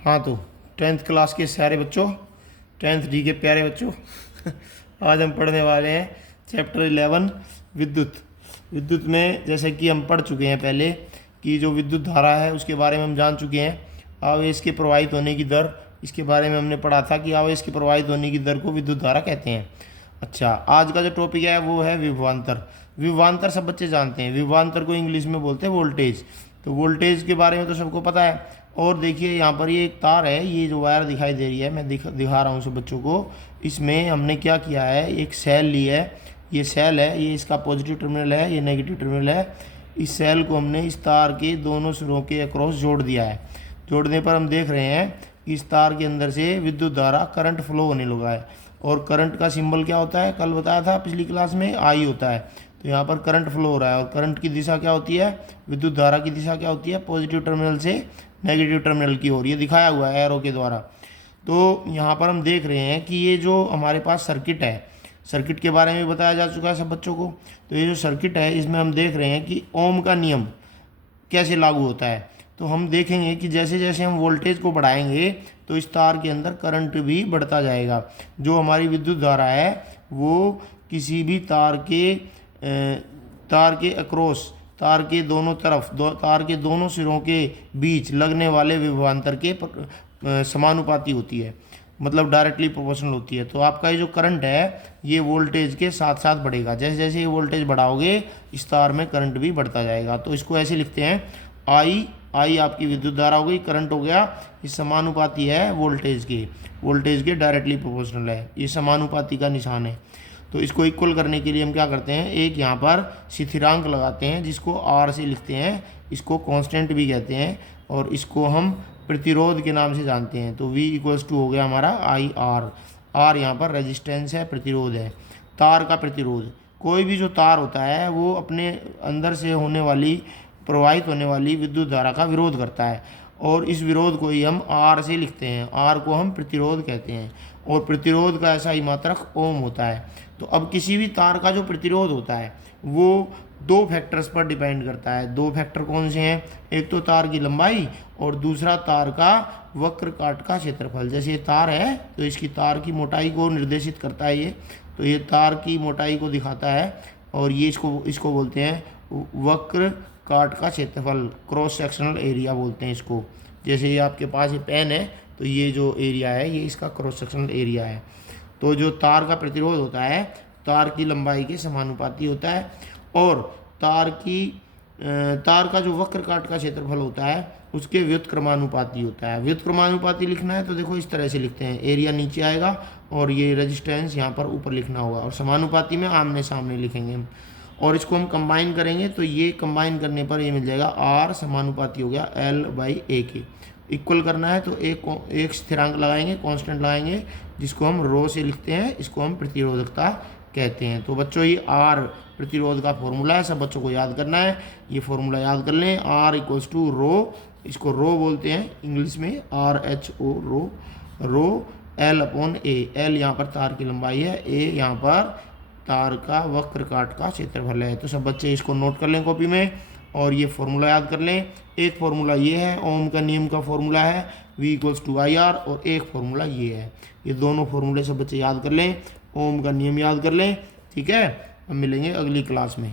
हाँ तो 10th class के सारे बच्चों, 10th डी के प्यारे बच्चों आज हम पढ़ने वाले हैं चैप्टर 11 विद्युत। विद्युत में जैसे कि हम पढ़ चुके हैं पहले कि जो विद्युत धारा है उसके बारे में हम जान चुके हैं। आवेश के प्रवाहित होने की दर, इसके बारे में हमने पढ़ा था कि आवेश के प्रवाहित होने की दर को विद्युत धारा कहते हैं। अच्छा, आज का जो टॉपिक है वो है विभवांतर। विभवांतर सब बच्चे जानते हैं, विभवांतर को इंग्लिश में बोलते हैं वोल्टेज। तो वोल्टेज के बारे में तो सबको पता है। और देखिए यहाँ पर ये एक तार है, ये जो वायर दिखाई दे रही है, मैं दिखा रहा हूँ सब बच्चों को। इसमें हमने क्या किया है, एक सेल ली है, ये सेल है, ये इसका पॉजिटिव टर्मिनल है, ये नेगेटिव टर्मिनल है। इस सेल को हमने इस तार के दोनों सिरों के अक्रॉस जोड़ दिया है। जोड़ने पर हम देख रहे हैं कि इस तार के अंदर से विद्युत धारा करंट फ्लो होने लगा है। और करंट का सिंबल क्या होता है, कल बताया था पिछली क्लास में, आई होता है। तो यहाँ पर करंट फ्लो हो रहा है और करंट की दिशा क्या होती है, विद्युत धारा की दिशा क्या होती है, पॉजिटिव टर्मिनल से नेगेटिव टर्मिनल की ओर, ये दिखाया हुआ है एरो के द्वारा। तो यहाँ पर हम देख रहे हैं कि ये जो हमारे पास सर्किट है, सर्किट के बारे में बताया जा चुका है सब बच्चों को। तो ये जो सर्किट है इसमें हम देख रहे हैं कि ओम का नियम कैसे लागू होता है। तो हम देखेंगे कि जैसे जैसे हम वोल्टेज को बढ़ाएंगे तो इस तार के अंदर करंट भी बढ़ता जाएगा। जो हमारी विद्युत धारा है वो किसी भी तार के अक्रॉस, तार के दोनों तरफ, तार के दोनों सिरों के बीच लगने वाले विभवांतर के समानुपाती होती है, मतलब डायरेक्टली प्रोपोर्शनल होती है। तो आपका ये जो करंट है ये वोल्टेज के साथ साथ बढ़ेगा। जैसे जैसे ये वोल्टेज बढ़ाओगे इस तार में करंट भी बढ़ता जाएगा। तो इसको ऐसे लिखते हैं, आई आपकी विद्युत धारा हो गई, करंट हो गया, ये समानुपाती है वोल्टेज के डायरेक्टली प्रोपोर्शनल है, ये समानुपाती का निशान है। तो इसको इक्वल करने के लिए हम क्या करते हैं, एक यहाँ पर स्थिरांक लगाते हैं जिसको आर से लिखते हैं, इसको कांस्टेंट भी कहते हैं, और इसको हम प्रतिरोध के नाम से जानते हैं। तो V इक्वल्स टू हो गया हमारा आई आर। आर यहाँ पर रेजिस्टेंस है, प्रतिरोध है, तार का प्रतिरोध। कोई भी जो तार होता है वो अपने अंदर से प्रवाहित होने वाली विद्युत धारा का विरोध करता है, और इस विरोध को ही हम आर से लिखते हैं। आर को हम प्रतिरोध कहते हैं, और प्रतिरोध का ऐसा ही मात्रक ओम होता है। तो अब किसी भी तार का जो प्रतिरोध होता है वो दो फैक्टर्स पर डिपेंड करता है। दो फैक्टर कौन से हैं, एक तो तार की लंबाई और दूसरा तार का वक्र काट का क्षेत्रफल। जैसे ये तार है तो इसकी तार की मोटाई को निर्देशित करता है ये, तो ये तार की मोटाई को दिखाता है, और ये इसको बोलते हैं वक्र काट का क्षेत्रफल, क्रॉस सेक्शनल एरिया बोलते हैं इसको। जैसे ये आपके पास ये पेन है तो ये जो एरिया है ये इसका क्रॉस सेक्शनल एरिया है। तो जो तार का प्रतिरोध होता है तार की लंबाई के समानुपाती होता है, और तार का जो वक्र काट का क्षेत्रफल होता है उसके व्युत्क्रमानुपाती होता है। व्युत्क्रमानुपाती लिखना है तो देखो इस तरह से लिखते हैं, एरिया नीचे आएगा और ये रेजिस्टेंस यहाँ पर ऊपर लिखना होगा, और समानुपाती में आमने सामने लिखेंगे हम। और इसको हम कंबाइन करेंगे तो ये कंबाइन करने पर ये मिल जाएगा आर समानुपाती हो गया L/A के। इक्वल करना है तो एक स्थिरांक लगाएंगे, कांस्टेंट लगाएंगे, जिसको हम रो से लिखते हैं, इसको हम प्रतिरोधकता कहते हैं। तो बच्चों ये आर प्रतिरोध का फॉर्मूला है, सब बच्चों को याद करना है। ये फॉर्मूला याद कर लें, आर इक्वल्स टू रो, इसको रो बोलते हैं इंग्लिश में, RHO रो L/A। L यहाँ पर तार की लंबाई है, A यहाँ पर तार का वक्र काट का क्षेत्रफल है। तो सब बच्चे इसको नोट कर लें कॉपी में, और ये फॉर्मूला याद कर लें। एक फॉर्मूला ये है, ओम का नियम का फॉर्मूला है V इक्वल्स टू IR, और एक फॉर्मूला ये है। ये दोनों फॉर्मूले सब बच्चे याद कर लें, ओम का नियम याद कर लें, ठीक है। हम मिलेंगे अगली क्लास में।